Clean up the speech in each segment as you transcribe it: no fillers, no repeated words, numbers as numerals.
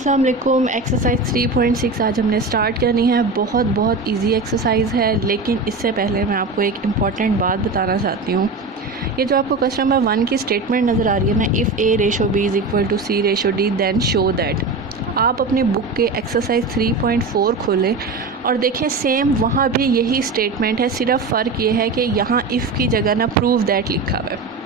अस्सलाम वालेकुम। एक्सरसाइज 3.6 आज हमने स्टार्ट करनी है। बहुत इजी एक्सरसाइज है, लेकिन इससे पहले मैं आपको एक इम्पॉर्टेंट बात बताना चाहती हूँ। ये जो आपको क्वेश्चन नंबर 1 की स्टेटमेंट नज़र आ रही है ना, if a ratio b is equal to c ratio d then show that. आप अपनी बुक के एक्सरसाइज 3.4 खोलें और देखें, सेम वहाँ भी यही स्टेटमेंट है, सिर्फ फ़र्क ये है कि यहाँ इफ़ की जगह ना प्रूव दैट लिखा हुआ है।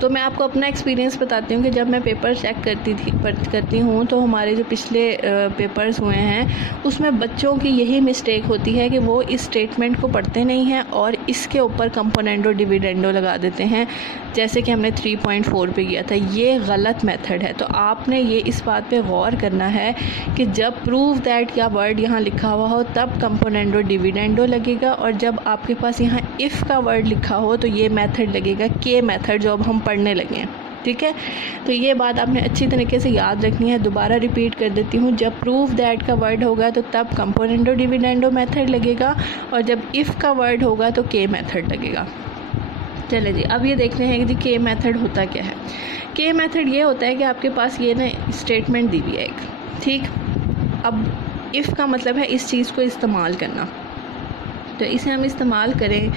तो मैं आपको अपना एक्सपीरियंस बताती हूँ कि जब मैं पेपर चेक करती हूँ तो हमारे जो पिछले पेपर्स हुए हैं उसमें बच्चों की यही मिस्टेक होती है कि वो इस स्टेटमेंट को पढ़ते नहीं हैं और इसके ऊपर कंपोनेंडो डिविडेंडो लगा देते हैं, जैसे कि हमने 3.4 पे किया था। ये गलत मेथड है। तो आपने ये इस बात पे गौर करना है कि जब प्रूव दैट का वर्ड यहाँ लिखा हुआ हो तब कंपोनेंडो डिविडेंडो लगेगा, और जब आपके पास यहाँ इफ़ का वर्ड लिखा हो तो ये मेथड लगेगा के मेथड, जो अब हम पढ़ने लगे हैं। ठीक है, तो ये बात आपने अच्छी तरीके से याद रखनी है। दोबारा रिपीट कर देती हूँ, जब प्रूव दैट का वर्ड होगा तो तब कंपोनेंडो डिविडेंडो मेथड लगेगा, और जब इफ़ का वर्ड होगा तो के मेथड लगेगा। चले जी, अब ये देखते हैं कि जी के मेथड होता क्या है। के मेथड ये होता है कि आपके पास ये ना स्टेटमेंट दी हुई है एक, ठीक। अब इफ़ का मतलब है इस चीज़ को इस्तेमाल करना, तो इसे हम इस्तेमाल करें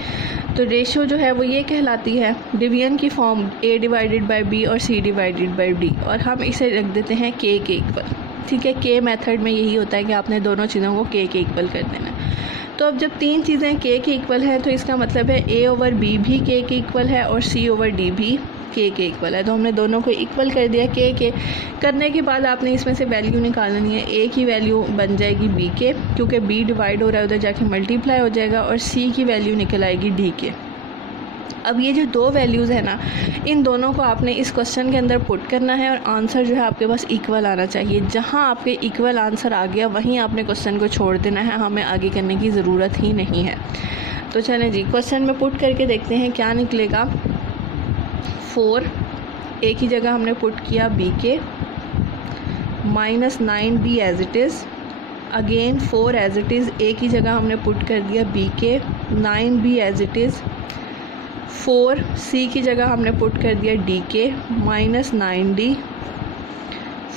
तो रेशो जो है वो ये कहलाती है डिवीजन की form a divided by b और c डिवाइडेड बाई d, और हम इसे रख देते हैं k के इक्वल। ठीक है, के मेथड में यही होता है कि आपने दोनों चीज़ों को k के इक्वल कर देना है। तो अब जब तीन चीज़ें k के इक्वल है तो इसका मतलब है a ओवर b भी k के इक्वल है और c ओवर d भी k के इक्वल है। तो हमने दोनों को इक्वल कर दिया k के। करने के बाद आपने इसमें से वैल्यू निकालनी है। a की वैल्यू बन जाएगी b के, क्योंकि b डिवाइड हो रहा है उधर जाके मल्टीप्लाई हो जाएगा, और c की वैल्यू निकल आएगी d के। अब ये जो दो वैल्यूज़ है ना, इन दोनों को आपने इस क्वेश्चन के अंदर पुट करना है, और आंसर जो है आपके पास इक्वल आना चाहिए। जहाँ आपके इक्वल आंसर आ गया वहीं आपने क्वेश्चन को छोड़ देना है, हमें आगे करने की ज़रूरत ही नहीं है। तो चलें जी, क्वेश्चन में पुट करके देखते हैं क्या निकलेगा। 4 a की जगह हमने पुट किया b k, -9b as it is, again 4 as it is, a की जगह हमने पुट कर दिया b k, 9b as it is, 4 c की जगह हमने पुट कर दिया d के, -9d,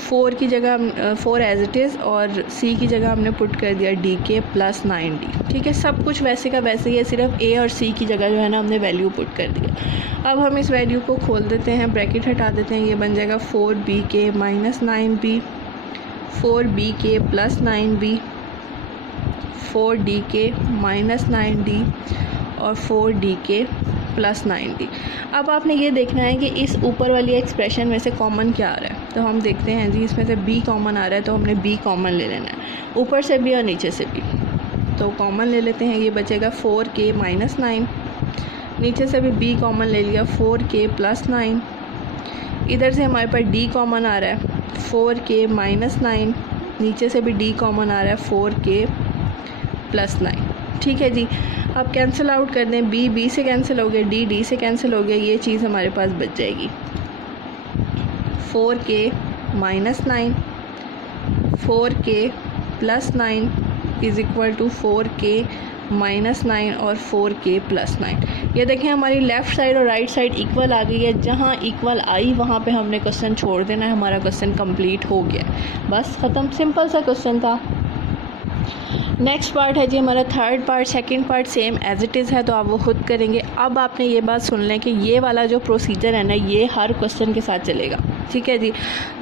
4 की जगह 4 एज इट इज़, और c की जगह हमने पुट कर दिया d के प्लस 9d। ठीक है, सब कुछ वैसे का वैसे ही है, सिर्फ a और c की जगह जो है ना हमने वैल्यू पुट कर दिया। अब हम इस वैल्यू को खोल देते हैं, ब्रैकेट हटा देते हैं, ये बन जाएगा 4b के -9b, 4b के प्लस 9b, 4d के -9d और 4d के प्लस 9d। अब आपने ये देखना है कि इस ऊपर वाली एक्सप्रेशन में से कॉमन क्या आ रहा है। तो हम देखते हैं जी, इसमें से b कॉमन आ रहा है, तो हमने b कॉमन ले लेना है, ऊपर से भी और नीचे से भी। तो कॉमन ले लेते हैं, ये बचेगा 4k -9, नीचे से भी b कॉमन ले लिया, 4k प्लस 9, इधर से हमारे पास d कॉमन आ रहा है, 4k -9, नीचे से भी d कॉमन आ रहा है, 4k प्लस 9। ठीक है जी, अब कैंसिल आउट कर दें, b से कैंसिल हो गया, d से कैंसिल हो गया, ये चीज़ हमारे पास बच जाएगी। 4k -9, 4k plus 9 is equal to 4k -9 और 4k प्लस 9। ये देखें, हमारी लेफ़्ट साइड और राइट साइड इक्वल आ गई है। जहाँ इक्वल आई वहाँ पे हमने क्वेश्चन छोड़ देना है, हमारा क्वेश्चन कंप्लीट हो गया, बस ख़त्म। सिंपल सा क्वेश्चन था। नेक्स्ट पार्ट है जी हमारा third part. Second part same as it is है, तो आप वो खुद करेंगे। अब आपने ये बात सुन लें कि ये वाला जो प्रोसीजर है ना, ये हर क्वेश्चन के साथ चलेगा। ठीक है जी,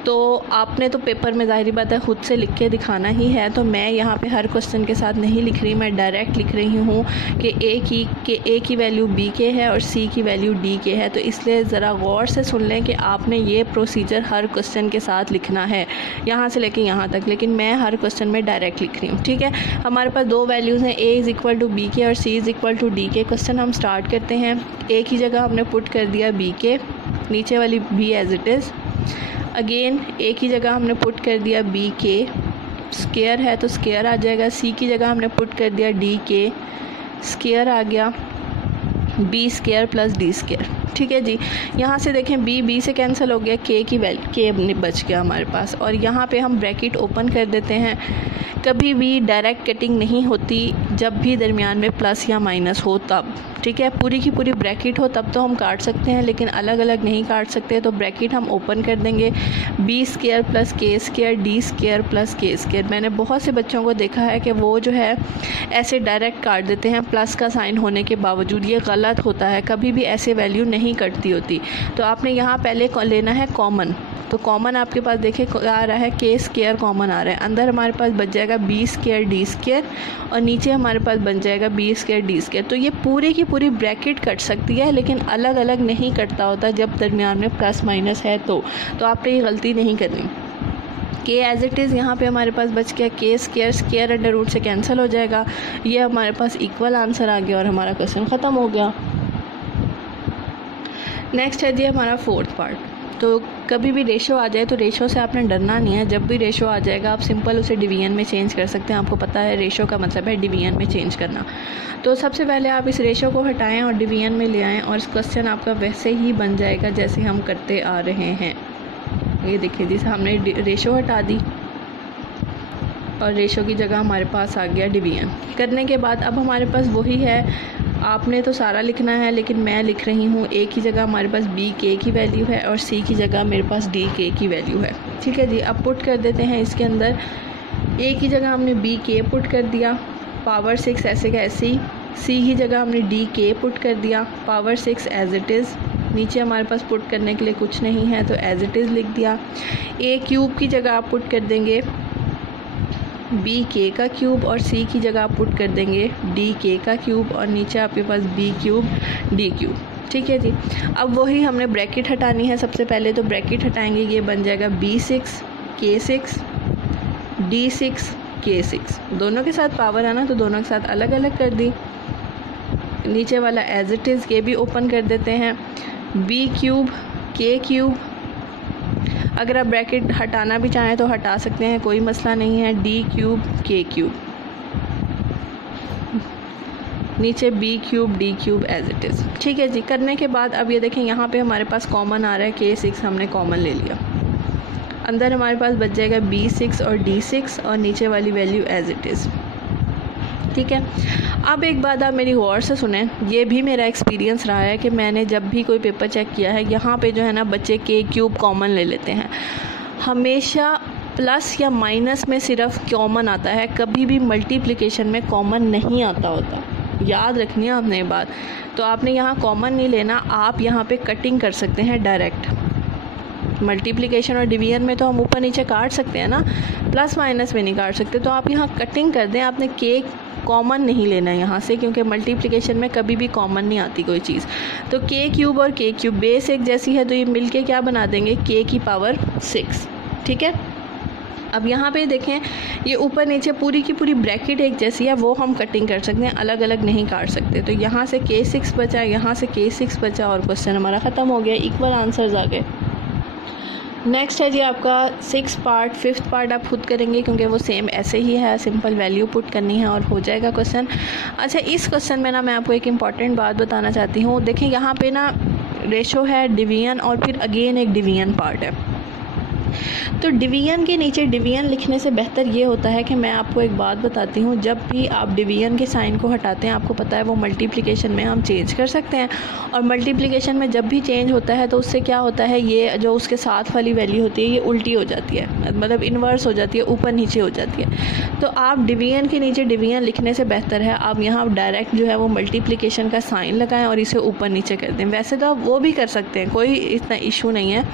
तो आपने तो पेपर में ज़ाहिर बात है खुद से लिख के दिखाना ही है। तो मैं यहाँ पे हर क्वेश्चन के साथ नहीं लिख रही, मैं डायरेक्ट लिख रही हूँ कि a की वैल्यू b के है और c की वैल्यू d के है। तो इसलिए ज़रा गौर से सुन लें कि आपने ये प्रोसीजर हर क्वेश्चन के साथ लिखना है, यहाँ से लेके यहाँ तक। लेकिन मैं हर क्वेश्चन में डायरेक्ट लिख रही हूँ। ठीक है, हमारे पास दो वैल्यूज़ हैं, a is equal to b k और c is equal to d k. Question हम स्टार्ट करते हैं। a की जगह हमने पुट कर दिया b के, नीचे वाली b as it is, again a की जगह हमने पुट कर दिया b के, स्क्वायर है तो स्क्वायर आ जाएगा, c की जगह हमने पुट कर दिया d के, स्क्वायर आ गया, b square plus d square. ठीक है जी, यहाँ से देखें b से कैंसिल हो गया, k की वैल्यू k बच गया हमारे पास, और यहाँ पे हम ब्रैकेट ओपन कर देते हैं। कभी भी डायरेक्ट कटिंग नहीं होती, जब भी दरमियान में प्लस या माइनस हो तब। ठीक है। पूरी की पूरी ब्रैकेट हो तब तो हम काट सकते हैं, लेकिन अलग अलग नहीं काट सकते। तो ब्रैकेट हम ओपन कर देंगे, बी स्क्वायर प्लस के स्क्वायर डी स्क्वायर प्लस के स्क्वायर। मैंने बहुत से बच्चों को देखा है कि वो जो है ऐसे डायरेक्ट काट देते हैं प्लस का साइन होने के बावजूद। ये गलत होता है, कभी भी ऐसे वैल्यू नहीं कटती होती। तो आपने यहाँ पहले लेना है कॉमन। तो कॉमन आपके पास देखे आ रहा है के स्क्वायर कॉमन आ रहा है, अंदर हमारे पास बच जाएगा बी स्क्वायर डी स्क्वायर और नीचे हमारे पास बन जाएगा बी स्क्वायर डी स्क्वायर। तो ये पूरी की पूरी ब्रैकेट कट सकती है, लेकिन अलग अलग नहीं कटता होता जब दरमियान में प्लस माइनस है। तो आपने ये गलती नहीं करनी। के एज इट इज़ यहाँ पे हमारे पास बच गया के स्क्वायर, स्क्वायर अंडर रूट से कैंसिल हो जाएगा। ये हमारे पास इक्वल आंसर आ गया और हमारा क्वेश्चन ख़त्म हो गया। नेक्स्ट है जी हमारा फोर्थ पार्ट। तो कभी भी रेशो आ जाए तो रेशो से आपने डरना नहीं है। जब भी रेशो आ जाएगा आप सिंपल उसे डिवीजन में चेंज कर सकते हैं। आपको पता है रेशो का मतलब है डिवीजन में चेंज करना। तो सबसे पहले आप इस रेशो को हटाएं और डिवीजन में ले आएँ और इस क्वेश्चन आपका वैसे ही बन जाएगा जैसे हम करते आ रहे हैं। ये देखिए जी, हमने रेशो हटा दी और रेशो की जगह हमारे पास आ गया डिवीजन। करने के बाद अब हमारे पास वही है, आपने तो सारा लिखना है लेकिन मैं लिख रही हूँ ए की जगह हमारे पास बी के की वैल्यू है और सी की जगह मेरे पास डी के की वैल्यू है। ठीक है जी, अब पुट कर देते हैं इसके अंदर। ए की जगह हमने बी के पुट कर दिया, पावर 6 ऐसे का ऐसे ही। सी की जगह हमने डी के पुट कर दिया, पावर 6 एज इट इज़। नीचे हमारे पास पुट करने के लिए कुछ नहीं है तो एज इट इज़ लिख दिया। ए क्यूब की जगह आप पुट कर देंगे बी के का क्यूब और सी की जगह आप पुट कर देंगे डी के का क्यूब और नीचे आपके पास बी क्यूब डी क्यूब। ठीक है जी, अब वही हमने ब्रैकेट हटानी है। सबसे पहले तो ब्रैकेट हटाएंगे, ये बन जाएगा B6 K6 D6 K6। दोनों के साथ पावर है ना, तो दोनों के साथ अलग अलग कर दी। नीचे वाला एज इट इज़ ये भी ओपन कर देते हैं, बी क्यूब के क्यूब। अगर आप ब्रैकेट हटाना भी चाहें तो हटा सकते हैं, कोई मसला नहीं है। डी क्यूब के क्यूब, नीचे b cube d cube as it is. ठीक है जी, करने के बाद अब ये देखें यहाँ पे हमारे पास कॉमन आ रहा है K6, हमने कॉमन ले लिया। अंदर हमारे पास बच जाएगा B6 और D6 और नीचे वाली वैल्यू एज इट इज़। ठीक है, अब एक बात आप मेरी गौर से सुने, ये भी मेरा एक्सपीरियंस रहा है कि मैंने जब भी कोई पेपर चेक किया है, यहाँ पे जो है ना बच्चे के क्यूब कॉमन ले लेते हैं। हमेशा प्लस या माइनस में सिर्फ कॉमन आता है, कभी भी मल्टीप्लिकेशन में कॉमन नहीं आता होता। याद रखनी है आपने ये बात। तो आपने यहाँ कॉमन नहीं लेना, आप यहाँ पे कटिंग कर सकते हैं डायरेक्ट। मल्टीप्लिकेशन और डिवीजन में तो हम ऊपर नीचे काट सकते हैं ना, प्लस माइनस में नहीं काट सकते। तो आप यहाँ कटिंग कर दें, आपने के कॉमन नहीं लेना है यहाँ से, क्योंकि मल्टीप्लिकेशन में कभी भी कॉमन नहीं आती कोई चीज़। तो के क्यूब और के क्यूब बेस एक जैसी है, तो ये मिलके क्या बना देंगे के की पावर 6। ठीक है, अब यहाँ पे देखें ये ऊपर नीचे पूरी की पूरी ब्रैकेट एक जैसी है, वो हम कटिंग कर सकते हैं, अलग अलग नहीं काट सकते। तो यहाँ से K6 बचा, यहाँ से K6 बचा और क्वेश्चन हमारा ख़त्म हो गया, इक्वल आंसर्स आ गए। नेक्स्ट है जी आपका 6 पार्ट। 5th पार्ट आप खुद करेंगे क्योंकि वो सेम ऐसे ही है, सिंपल वैल्यू पुट करनी है और हो जाएगा क्वेश्चन। अच्छा, इस क्वेश्चन में ना मैं आपको एक इम्पॉर्टेंट बात बताना चाहती हूँ। देखें यहाँ पे ना रेशो है, डिवीजन और फिर अगेन एक डिवीजन पार्ट है। तो डिवीजन के नीचे डिवीजन लिखने से बेहतर ये होता है कि मैं आपको एक बात बताती हूँ, जब भी आप डिवीजन के साइन को हटाते हैं, आपको पता है वो मल्टीप्लिकेशन में हम चेंज कर सकते हैं। और मल्टीप्लिकेशन में जब भी चेंज होता है तो उससे क्या होता है, ये जो उसके साथ वाली वैल्यू होती है ये उल्टी हो जाती है, मतलब इन्वर्स हो जाती है, ऊपर नीचे हो जाती है। तो आप डिवीजन के नीचे डिवीजन लिखने से बेहतर है आप यहाँ डायरेक्ट जो है वो मल्टीप्लिकेशन का साइन लगाएं और इसे ऊपर नीचे कर दें। वैसे तो आप वो भी कर सकते हैं, कोई इतना इशू नहीं है,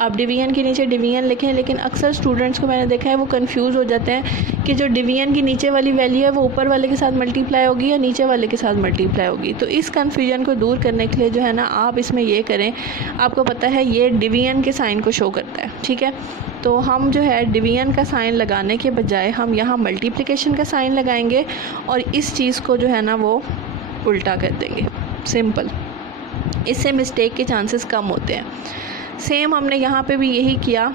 आप डिवीजन के नीचे डिवीजन लिखें। लेकिन अक्सर स्टूडेंट्स को मैंने देखा है वो कंफ्यूज हो जाते हैं कि जो डिवीजन की नीचे वाली वैल्यू है वो ऊपर वाले के साथ मल्टीप्लाई होगी या नीचे वाले के साथ मल्टीप्लाई होगी। तो इस कन्फ्यूजन को दूर करने के लिए जो है ना आप इसमें ये करें, आपको पता है ये डिवीजन के साइन को शो करता है। ठीक है, तो हम जो है डिवीजन का साइन लगाने के बजाय हम यहाँ मल्टीप्लिकेशन का साइन लगाएंगे और इस चीज़ को जो है ना वो उल्टा कर देंगे। सिंपल, इससे मिस्टेक के चांसेस कम होते हैं। सेम हमने यहाँ पे भी यही किया,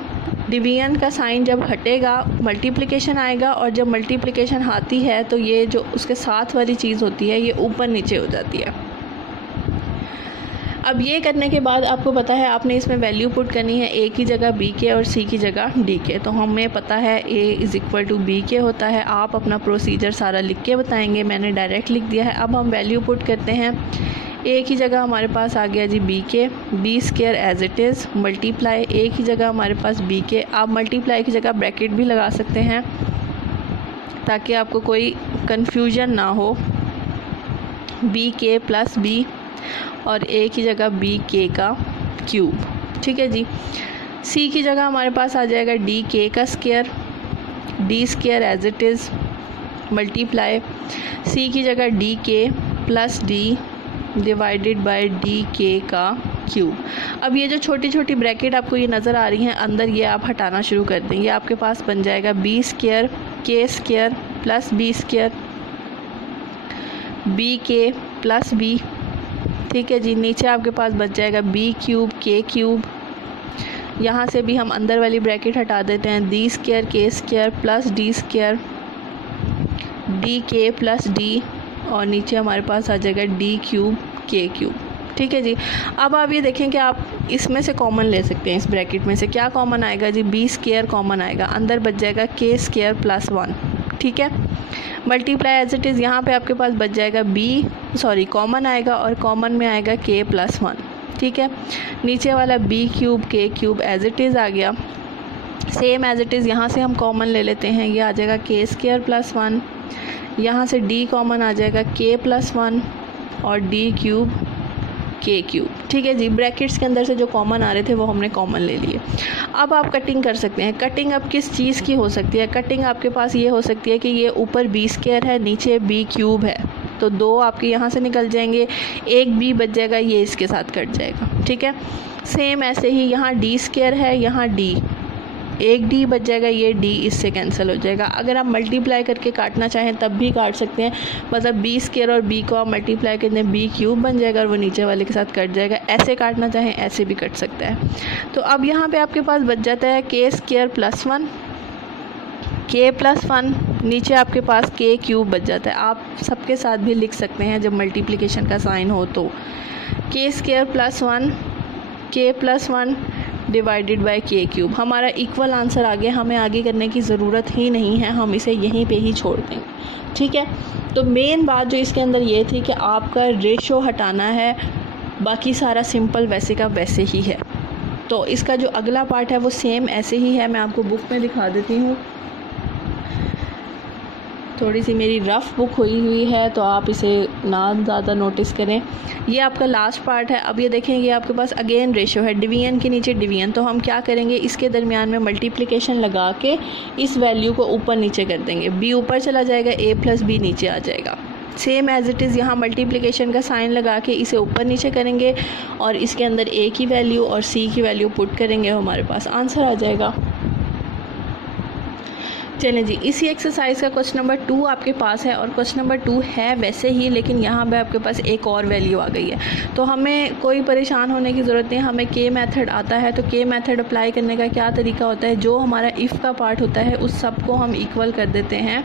डिवीजन का साइन जब हटेगा मल्टीप्लिकेशन आएगा और जब मल्टीप्लिकेशन आती है तो ये जो उसके साथ वाली चीज़ होती है ये ऊपर नीचे हो जाती है। अब ये करने के बाद आपको पता है आपने इसमें वैल्यू पुट करनी है ए की जगह बी के और सी की जगह डी के। तो हमें पता है a is equal to b k होता है। आप अपना प्रोसीजर सारा लिख के बताएंगे, मैंने डायरेक्ट लिख दिया है। अब हम वैल्यू पुट करते हैं। ए की जगह हमारे पास आ गया जी B K, B square as it is multiply A की जगह हमारे पास बी के। आप मल्टीप्लाई की जगह ब्रैकेट भी लगा सकते हैं ताकि आपको कोई कन्फ्यूजन ना हो। बी के प्लस बी और ए की जगह बी के का क्यूब, ठीक है जी। सी की जगह हमारे पास आ जाएगा डी के का square, D square as it is multiply C की जगह D K plus D divided by D K का क्यूब। अब ये जो छोटी छोटी ब्रैकेट आपको ये नज़र आ रही हैं अंदर, ये आप हटाना शुरू कर दें। ये आपके पास बन जाएगा b square k square plus b square b k plus b, ठीक है जी। नीचे आपके पास बच जाएगा बी क्यूब के क्यूब। यहाँ से भी हम अंदर वाली ब्रैकेट हटा देते हैं। D square k square plus D square D K plus D और नीचे हमारे पास आ जाएगा डी क्यूब के क्यूब, ठीक है जी। अब आप ये देखें कि आप इसमें से कॉमन ले सकते हैं। इस ब्रैकेट में से क्या कॉमन आएगा जी? बी स्क्वायर कॉमन आएगा, अंदर बच जाएगा के स्क्वायर प्लस 1, ठीक है। मल्टीप्लाई एज इट इज़ यहाँ पे आपके पास बच जाएगा कॉमन आएगा और कॉमन में आएगा के प्लस 1, ठीक है। नीचे वाला b cube k cube as it is आ गया। सेम एज इट इज़ यहाँ से हम कॉमन ले लेते हैं, ये आ जाएगा के स्क्वायर प्लस 1। यहाँ से डी कॉमन आ जाएगा के प्लस 1 और डी क्यूब के क्यूब, ठीक है जी। ब्रैकेट्स के अंदर से जो कॉमन आ रहे थे वो हमने कॉमन ले लिए। अब आप कटिंग कर सकते हैं। कटिंग अब किस चीज़ की हो सकती है? कटिंग आपके पास ये हो सकती है कि ये ऊपर बी स्क्वायर है, नीचे बी क्यूब है, तो 2 आपके यहाँ से निकल जाएंगे, एक बी बच जाएगा, ये इसके साथ कट जाएगा, ठीक है। सेम ऐसे ही यहाँ डी स्क्वायर है, यहाँ डी, एक डी बच जाएगा, ये डी इससे कैंसिल हो जाएगा। अगर आप मल्टीप्लाई करके काटना चाहें तब भी काट सकते हैं, मतलब बी स्क्वायर और बी को आप मल्टीप्लाई करते बी क्यूब बन जाएगा और वो नीचे वाले के साथ कट जाएगा। ऐसे काटना चाहें ऐसे भी कट सकता है। तो अब यहाँ पे आपके पास बच जाता है के स्क्वायर प्लस 1 के प्लस 1, नीचे आपके पास के क्यूब बच जाता है। आप सबके साथ भी लिख सकते हैं जब मल्टीप्लिकेशन का साइन हो तो के स्क्वायर प्लस 1 के प्लस 1 डिवाइडेड बाय के क्यूब। हमारा इक्वल आंसर आ गया, हमें आगे करने की ज़रूरत ही नहीं है, हम इसे यहीं पे ही छोड़ देंगे, ठीक है। तो मेन बात जो इसके अंदर ये थी कि आपका रेशो हटाना है, बाकी सारा सिंपल वैसे का वैसे ही है। तो इसका जो अगला पार्ट है वो सेम ऐसे ही है, मैं आपको बुक में दिखा देती हूँ। थोड़ी सी मेरी रफ़ बुक हुई है तो आप इसे ना ज़्यादा नोटिस करें। ये आपका लास्ट पार्ट है। अब ये देखें, ये आपके पास अगेन रेशो है, डिवीजन के नीचे डिवीजन। तो हम क्या करेंगे, इसके दरमियान में मल्टीप्लिकेशन लगा के इस वैल्यू को ऊपर नीचे कर देंगे। बी ऊपर चला जाएगा, ए प्लस बी नीचे आ जाएगा। सेम एज इट इज़ यहाँ मल्टीप्लिकेशन का साइन लगा के इसे ऊपर नीचे करेंगे और इसके अंदर ए की वैल्यू और सी की वैल्यू पुट करेंगे, हमारे पास आंसर आ जाएगा। चलें जी, इसी एक्सरसाइज का क्वेश्चन नंबर 2 आपके पास है और क्वेश्चन नंबर 2 है वैसे ही, लेकिन यहाँ पे आपके पास एक और वैल्यू आ गई है। तो हमें कोई परेशान होने की ज़रूरत नहीं है, हमें के मेथड आता है। तो के मेथड अप्लाई करने का क्या तरीका होता है, जो हमारा इफ़ का पार्ट होता है उस सब को हम इक्वल कर देते हैं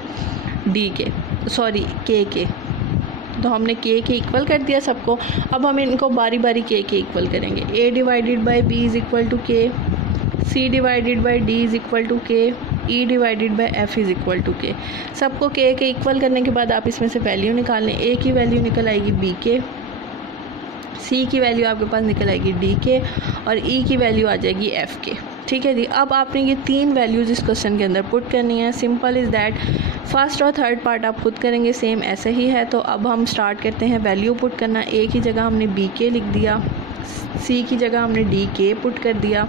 के। तो हमने के इक्वल कर दिया सबको। अब हम इनको बारी बारी के इक्वल करेंगे। A divided by B is equal to K, C divided by D is equal to K, E divided by F is equal to K. सबको के इक्वल करने के बाद आप इसमें से वैल्यू निकाल लें। ए की वैल्यू निकल आएगी बी के, सी की वैल्यू आपके पास निकल आएगी डी के और ई की वैल्यू आ जाएगी एफ के, ठीक है जी। अब आपने ये 3 वैल्यूज़ इस क्वेश्चन के अंदर पुट करनी है। Simple is that. फर्स्ट और थर्ड पार्ट आप खुद करेंगे, सेम ऐसे ही है। तो अब हम स्टार्ट करते हैं वैल्यू पुट करना। ए की जगह हमने बी के लिख दिया, सी की जगह हमने डी के पुट कर दिया,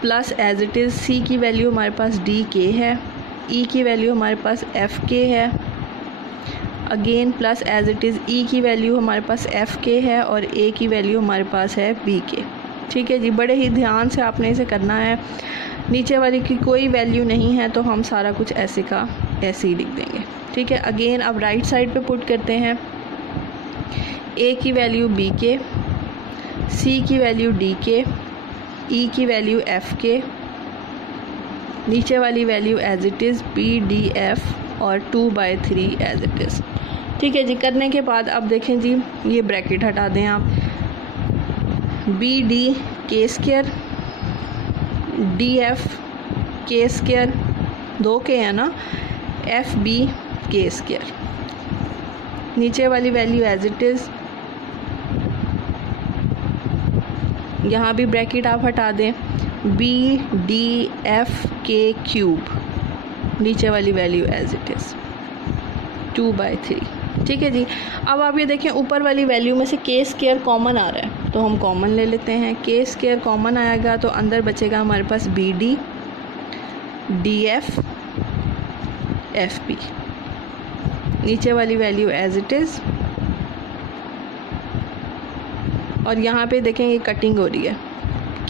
plus as it is c की वैल्यू हमारे पास डी के है, ई की वैल्यू हमारे पास एफ के है, again plus as it is E की वैल्यू हमारे पास एफ के है और ए की वैल्यू हमारे पास है बी के, ठीक है जी। बड़े ही ध्यान से आपने इसे करना है। नीचे वाली की कोई वैल्यू नहीं है तो हम सारा कुछ ऐसे का ऐसे ही लिख देंगे, ठीक है। अगेन अब राइट साइड पे पुट करते हैं। ए की वैल्यू बी के, सी की वैल्यू डी के, ई की वैल्यू एफ के, नीचे वाली value as it is p d f और 2/3 एज इट इज़, ठीक है जी। करने के बाद अब देखें जी, ये ब्रैकेट हटा दें आप। बी डी के स्क्वायर, डी एफ के स्क्वायर, 2 के है ना, एफ बी के स्क्वायर। नीचे वाली वैल्यू एज इट इज़, यहाँ भी ब्रैकेट आप हटा दें, बी डी एफ के क्यूब, नीचे वाली वैल्यू एज इट इज़ 2/3। ठीक है जी। अब आप ये देखें ऊपर वाली वैल्यू में से के स्क्वायर कॉमन आ रहा है, तो हम कॉमन ले लेते हैं। के स्क्वायर कॉमन आएगा तो अंदर बचेगा हमारे पास B D, D F, F B, नीचे वाली वैल्यू एज इट इज़। और यहाँ पे देखें ये कटिंग हो रही है,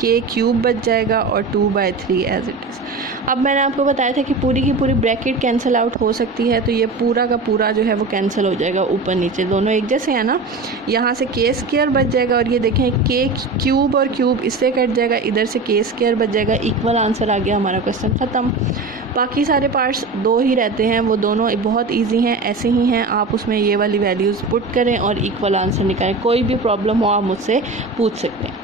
के क्यूब बच जाएगा और 2/3 एज इट इज़। अब मैंने आपको बताया था कि पूरी की पूरी ब्रैकेट कैंसिल आउट हो सकती है, तो ये पूरा का पूरा जो है वो कैंसिल हो जाएगा, ऊपर नीचे दोनों एक जैसे है ना। यहाँ से के स्क्वायर बच जाएगा और ये देखें के क्यूब और क्यूब इससे कट जाएगा, इधर से के स्क्वायर बच जाएगा, इक्वल आंसर आ गया, हमारा क्वेश्चन ख़त्म। बाकी सारे पार्ट्स 2 ही रहते हैं, वो दोनों बहुत ईजी हैं, ऐसे ही हैं। आप उसमें ये वाली वैल्यूज़ पुट करें और इक्वल आंसर निकालें। कोई भी प्रॉब्लम हो आप मुझसे पूछ सकते हैं।